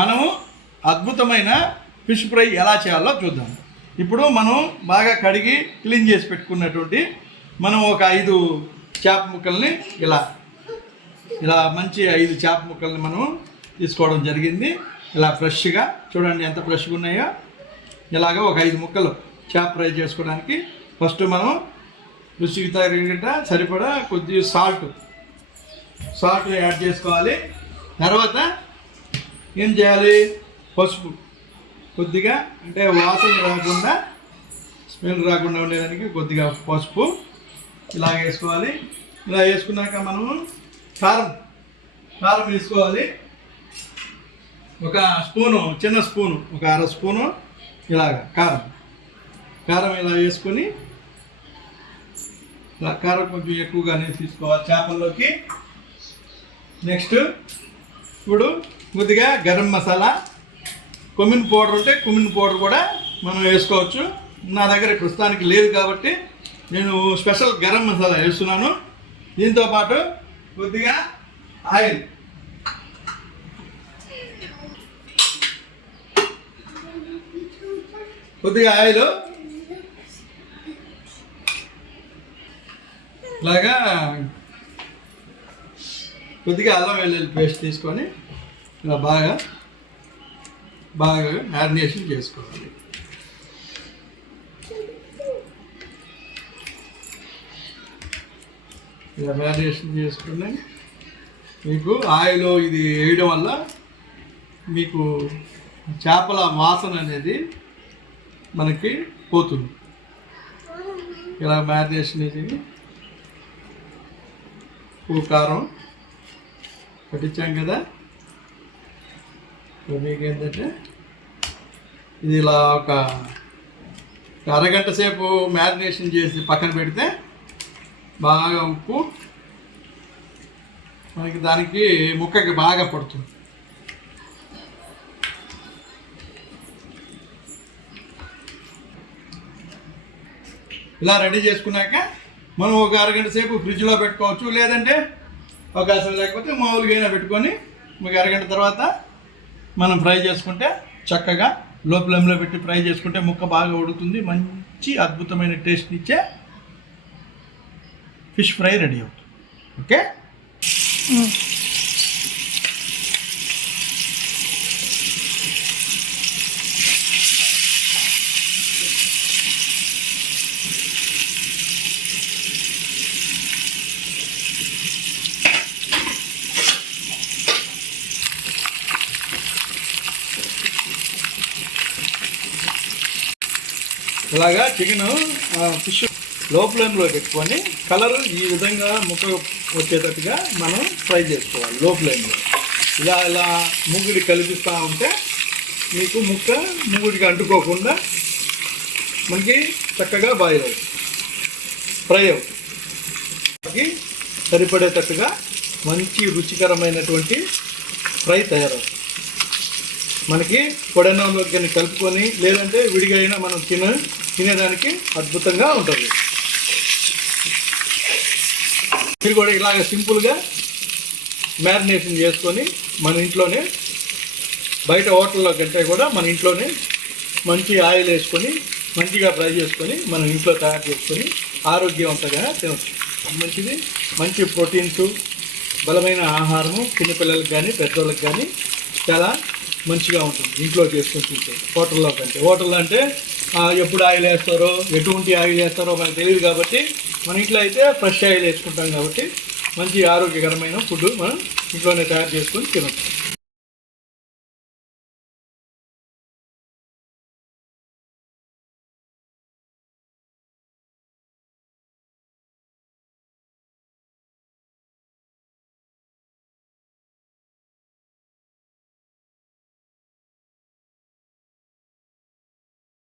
మనము అద్భుతమైన fish fry ఎలా చేయాలో చూద్దాం. ఇప్పుడు మనం బాగా కడిగి క్లీన్ చేసి పెట్టుకున్నటువంటి మనం ఒక 5 చేప ముక్కల్ని ఇలా మంచి 5 చేప ముక్కల్ని మనం తీసుకోవడం జరిగింది. ఇలా ఫ్రెష్గా చూడండి ఎంత ఫ్రెష్గా ఉన్నాయో. ఇలాగ ఒక 5 ముక్కలు చేప ఫ్రై చేసుకోవడానికి ఫస్ట్ మనం రుచికి తగినట్టు సరిపడా కొద్దిగా సాల్ట్ యాడ్ చేసుకోవాలి. తర్వాత ఏం చేయాలి, పసుపు కొద్దిగా, అంటే వాసన రాకుండా స్మెల్ రాకుండా ఉండేదానికి కొద్దిగా పసుపు ఇలాగ వేసుకోవాలి. ఇలా వేసుకున్నాక మనము కారం వేసుకోవాలి. ఒక స్పూను, చిన్న స్పూను, ఒక 1/2 స్పూను ఇలాగ కారం ఇలా వేసుకొని, ఇలా కారం కొంచెం ఎక్కువగానే తీసుకోవాలి చేపల్లోకి. నెక్స్ట్ ఇప్పుడు కొద్దిగా గరం మసాలా, కుమిన్ పౌడర్ ఉంటే కుమిన్ పౌడర్ కూడా మనం వేసుకోవచ్చు. నా దగ్గర ప్రస్తుతానికి లేదు కాబట్టి నేను స్పెషల్ గరం మసాలా వేస్తున్నాను. దీంతోపాటు కొద్దిగా ఆయిల్, ఇలాగా కొద్దిగా అల్లం వెల్లుల్లి పేస్ట్ తీసుకొని ఇలా బాగా మ్యారినేషన్ చేసుకోవాలి. ఇలా మ్యారినేషన్ చేసుకుని మీకు ఆయిల్ ఇది వేయడం వల్ల మీకు చేపల వాసన అనేది మనకి పోతుంది. ఇలా మ్యారినేషన్ వేసి ఉప్పు కారం పట్టించాం కదా. మీకు ఏంటంటే ఇది ఇలా ఒక అరగంట సేపు మ్యారినేషన్ చేసి పక్కన పెడితే బాగా ఉప్పు మనకి దానికి ముక్కకి బాగా పడుతుంది. ఇలా రెడీ చేసుకున్నాక మనం ఒక అరగంట సేపు ఫ్రిడ్జ్లో పెట్టుకోవచ్చు. లేదంటే అవకాశం లేకపోతే మామూలుగా అయినా పెట్టుకొని ఒక అరగంట తర్వాత మనం ఫ్రై చేసుకుంటే చక్కగా లో ఫ్లేమ్లో పెట్టి ఫ్రై చేసుకుంటే ముక్క బాగా ఉడుకుతుంది. మంచి అద్భుతమైన టేస్ట్ ఇచ్చే ఫిష్ ఫ్రై రెడీ అవుతుంది. ఓకే, ఇలాగా చికెన్ ఫిష్ లో ఫ్లేమ్లో పెట్టుకొని కలర్ ఈ విధంగా ముక్క వచ్చేటట్టుగా మనం ఫ్రై చేసుకోవాలి లో ఫ్లేమ్లో. ఇలా ముగ్గుడి కలిపిస్తూ ఉంటే మీకు ముక్క ముగ్గుడికి అంటుకోకుండా మనకి చక్కగా బాయిల్ అవుతుంది, ఫ్రై అవుతుంది. సరిపడేటట్టుగా మంచి రుచికరమైనటువంటి ఫ్రై తయారవుతుంది. మనకి పొడన్నంలోకి కానీ కలుపుకొని లేదంటే విడిగా అయినా మనం తినేదానికి అద్భుతంగా ఉంటుంది. మీరు కూడా ఇలాగ సింపుల్గా మ్యారినేషన్ చేసుకొని మన ఇంట్లోనే, బయట హోటల్లో కంటే కూడా మన ఇంట్లోనే మంచి ఆయిల్ వేసుకొని మంచిగా ఫ్రై చేసుకొని మనం ఇంట్లో తయారు చేసుకొని ఆరోగ్యవంతంగా తినవచ్చు. మంచిది, మంచి ప్రోటీన్స్, బలమైన ఆహారము చిన్నపిల్లలకు కానీ పెద్దవాళ్ళకి కానీ చాలా మంచిగా ఉంటుంది ఇంట్లో చేసుకొని తింటే. హోటల్లో కంటే, హోటల్లో అంటే ఎప్పుడు ఆయిల్ వేస్తారో ఎటువంటి ఆయిల్ వేస్తారో మనకు తెలియదు కాబట్టి మన ఇంట్లో అయితే ఫ్రెష్ ఆయిల్ వేసుకుంటాం కాబట్టి మంచి ఆరోగ్యకరమైన ఫుడ్ మనం ఇంట్లోనే తయారు చేసుకొని తినవచ్చు.